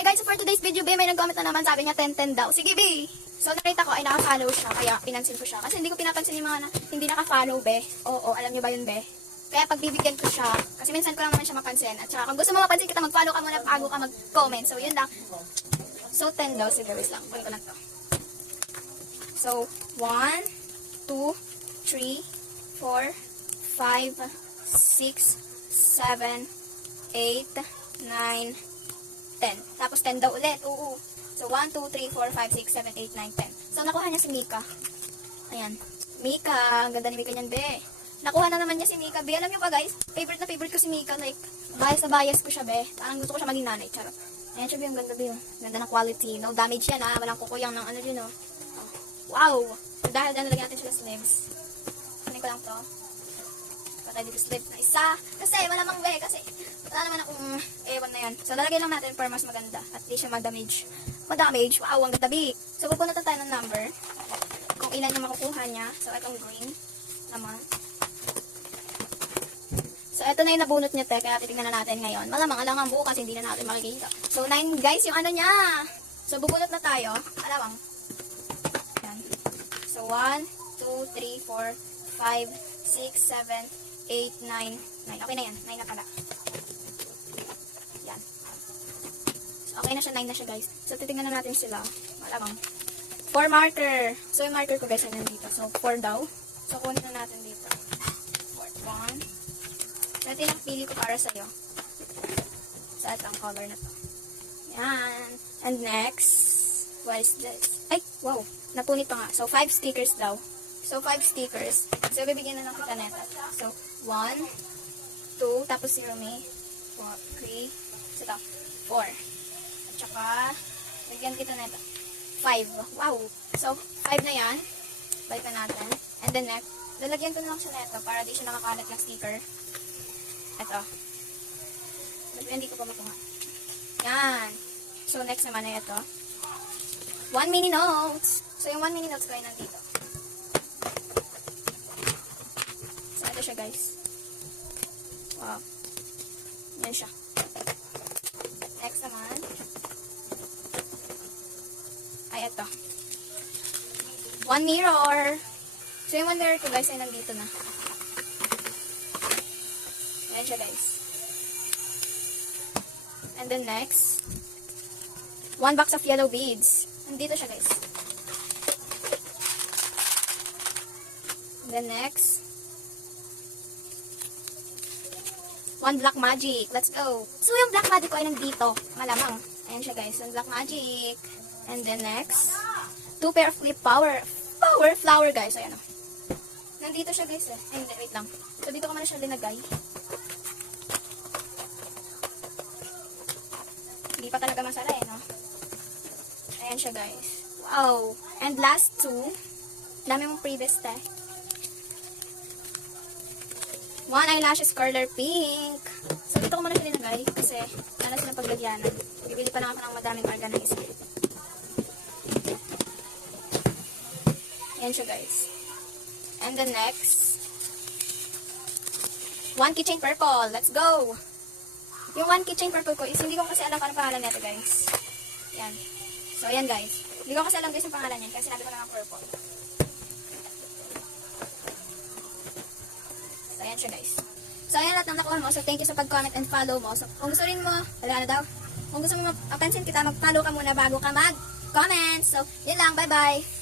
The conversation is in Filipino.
Hi guys, so for today's video, be, may nag-comment na naman, sabi niya 10-10 daw. Sige, be. So, nakita ko ay naka-follow siya, kaya pinansin ko siya. Kasi hindi ko pinapansin yung mga hindi naka-follow, be. Oo, alam niyo ba yun, be? Kaya pagbibigyan ko siya, kasi minsan ko lang naman siya mapansin. At saka, kung gusto mo mapansin kita, mag-follow ka muna bago ka mag-comment. So, yun lang. So, 10 daw. Sige, wait lang. Kunin ko lang to. So, 1, 2, 3, 4, 5, 6, 7, 8, 9, 10. Tapos 10 daw ulit. Oo. So, 1, 2, 3, 4, 5, 6, 7, 8, 9, 10. So, nakuha niya si Mika. Ayan. Mika. Ang ganda ni Mika niyan, be. Nakuha na naman niya si Mika, be. Alam niyo ba, guys? Favorite na favorite ko si Mika. Like, bias na bias ko siya, be. Parang gusto ko siya maging nanay. Charot. Ayan siya, be. Ang ganda, be. Ganda ng quality. No damage yan, ha. Walang kukuyang ng ano yun, no. Oh. Wow. So, dahil dyan, nalagyan natin siya sa sleeves. Kunin ko lang to. Patay dito sleeve na isa. Kasi, malamang, be. Kasi, wala naman akong ewan na yan. So, lalagay lang natin para mas maganda. At di siya mag-damage. Ma-damage. Wow, ang ganda, be. So, pupunta tayo ng number. Kung ilan yung makukuha niya. So, itong green naman. So, ito na yung nabunot niya, te. Kaya titignan na natin ngayon. Malamang, alangang bukas, hindi na natin makikita. So, 9, guys, yung ano niya. So, bubunot na tayo. Alamang. Yan. So, 1, 2, 3, 4, 5, 6, 7, 8, 9, 9. Okay na yan. 9 na pala. Yan. So, okay na siya. 9 na siya, guys. So, titignan na natin sila. Malamang. 4 marker. So, yung marker ko, guys, ay nandito. So, 4 daw. So, kunin na natin dito. 4, 1. So, ito yung napili ko para sa'yo. So, ito ang color na to. Yan. And next, what is this? Ay, wow. Napunit pa nga. So, 5 stickers daw. So, 5 stickers. So, bibigyan na lang kita neta. So, 1, 2, tapos 0 may 4, 3, so ito, 4. At saka, bigyan kita neta. 5. Wow. So, 5 na yan. Balikan natin. And then next, lalagyan ko na lang siya neta para di siya nakakalat ng sticker. Ito. Hindi ko pa makuha. Yan. So, next naman ay ito. 1 mini notes. So, yung 1 mini notes ko ay nandito. So, ito siya, guys. Wow. Yan siya. Next naman. Ay, ito. 1 mirror. So, yung 1 mirror ko, guys, ay nandito na. Yan siya, guys. And then next, 1 box of yellow beads. Nandito siya, guys. And then next, 1 black magic. Let's go. So, yung black magic ko ay nandito. Malamang. Ayan siya, guys. Yung black magic. And then next, 2 pair of lip power flower, guys. Ayan o. Nandito siya, guys. Ay, hindi. Wait lang. So, dito ko muna siya linagay. Hindi pa talaga masala no? Ayan siya, guys. Wow. And last 2. Dami mong previous, te. 1 eyelashes color pink. So, dito ko muna siya linagay kasi ano silang paglagyanan. Bibili pa lang ako ng madaming organizer. Ayan siya, guys. And the next, 1 keychain purple. Let's go! Yung 1 keychain purple ko is hindi ko kasi alam kung ano pangalan nito, guys. Yan. So, ayan, guys. Hindi ko kasi alam, guys, yung pangalan yan kasi sinabi ko lang ang purple. So, ayan siya, guys. So, ayan lahat ng nakuha mo. So, thank you sa pag-comment and follow mo. So, kung gusto rin mo, wala na daw. Kung gusto mo mapansin kita, mag-follow ka muna bago ka mag-comment. So, yun lang. Bye-bye!